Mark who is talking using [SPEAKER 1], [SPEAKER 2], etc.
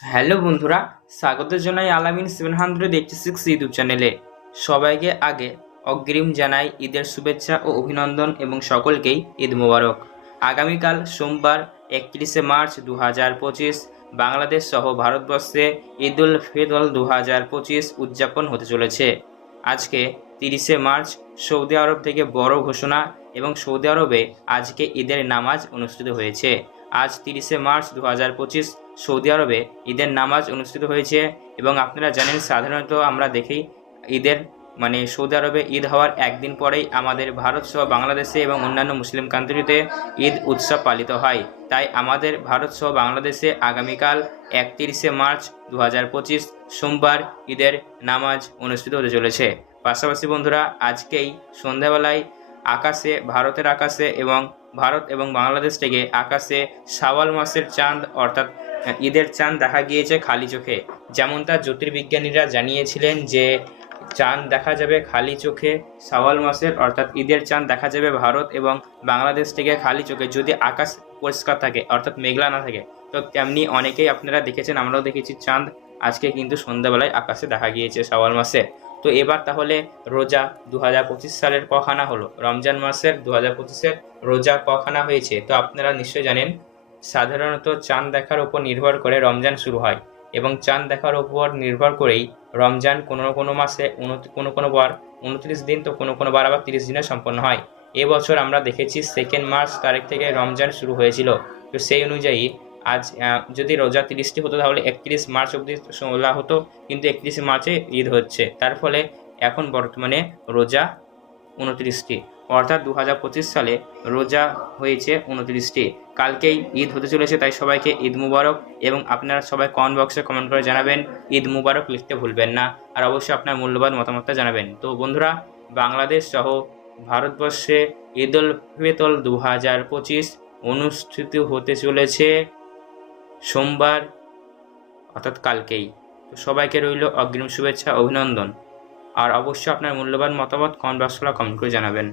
[SPEAKER 1] Hello বন্ধুরা, স্বাগত জানাই Alamin seven hundred eighty six YouTube চ্যানেলে। সবাইকে আগে অগ্রিম জানাই ঈদের শুভেচ্ছা ও অভিনন্দন এবং সকলকেই ঈদ মোবারক। আগামীকাল সোমবার একত্রিশে মার্চ দু হাজার পঁচিশ, বাংলাদেশ সহ ভারতবর্ষে ঈদ উল ফিতর দু হাজার পঁচিশ উদযাপন হতে চলেছে। আজকে তিরিশে মার্চ, সৌদি আরব থেকে বড় ঘোষণা এবং সৌদি আরবে আজকে ঈদের নামাজ অনুষ্ঠিত হয়েছে। আজ তিরিশে মার্চ দু হাজার পঁচিশ সৌদি আরবে ঈদের নামাজ অনুষ্ঠিত হয়েছে এবং আপনারা জানেন সাধারণত আমরা দেখি ঈদের মানে সৌদি আরবে ঈদ হওয়ার একদিন পরেই আমাদের ভারত সহ বাংলাদেশে এবং অন্যান্য মুসলিম কান্ট্রিতে ঈদ উৎসব পালিত হয়। তাই আমাদের ভারত সহ বাংলাদেশে আগামীকাল একত্রিশে মার্চ দু হাজার পঁচিশ সোমবার ঈদের নামাজ অনুষ্ঠিত হতে চলেছে। পাশাপাশি বন্ধুরা, আজকেই সন্ধ্যাবেলায় আকাশে, ভারতের আকাশে এবং ভারত এবং বাংলাদেশ থেকে আকাশে শাওয়াল মাসের চাঁদ অর্থাৎ ঈদের চাঁদ দেখা গিয়েছে খালি চোখে। যেমন যেমনটা জ্যোতির্বিজ্ঞানীরা জানিয়েছিলেন যে, চাঁদ দেখা যাবে খালি চোখে শাওয়াল মাসের, অর্থাৎ ঈদের চাঁদ দেখা যাবে ভারত এবং বাংলাদেশ থেকে খালি চোখে। যদি আকাশ পরিষ্কার থাকে, অর্থাৎ মেঘলা না থাকে, তো তেমনি অনেকেই আপনারা দেখেছেন, আমরাও দেখেছি চাঁদ আজকে কিন্তু সন্ধ্যাবেলায় আকাশে দেখা গিয়েছে শাওয়াল মাসে। তো এবার তাহলে রোজা দু হাজার পঁচিশ সালের কখানা হলো। রমজান মাসের দু হাজার পঁচিশের রোজা কখানা হয়েছে। তো আপনারা নিশ্চয়ই জানেন সাধারণত চাঁদ দেখার উপর নির্ভর করে রমজান শুরু হয় এবং চাঁদ দেখার উপর নির্ভর করেই রমজান কোনো কোনো মাসে কোনো কোনো বার, উনত্রিশ দিন তো কোনো কোনো বার আবার তিরিশ দিনে সম্পন্ন হয়। এবছর আমরা দেখেছি সেকেন্ড মার্চ তারিখ থেকে রমজান শুরু হয়েছিল। তো সেই অনুযায়ী আজ যদি রোজা তিরিশটি হতো তাহলে একত্রিশ মার্চ অবধি সোলা হতো, কিন্তু একত্রিশে মার্চে ঈদ হচ্ছে। তার ফলে এখন বর্তমানে রোজা উনত্রিশটি। অর্থাৎ দু হাজার পঁচিশ সালে রোজা হয়েছে উনত্রিশটি। কালকেই ঈদ হতে চলেছে, তাই সবাইকে ঈদ মুবারক এবং আপনারা সবাই কমেন্ট বক্সে কমেন্ট করে জানাবেন, ঈদ মুবারক লিখতে ভুলবেন না। আর অবশ্যই আপনার মূল্যবান মতামতটা জানাবেন। তো বন্ধুরা, বাংলাদেশ সহ ভারতবর্ষে ঈদ উল ফিতর দু হাজার পঁচিশ অনুষ্ঠিত হতে চলেছে সোমবার, অর্থাৎ কালকেই। তো সবাইকে রইল অগ্রিম শুভেচ্ছা, অভিনন্দন। আর অবশ্যই আপনার মূল্যবান মতামত কমেন্ট বক্সে কমেন্ট করে জানাবেন।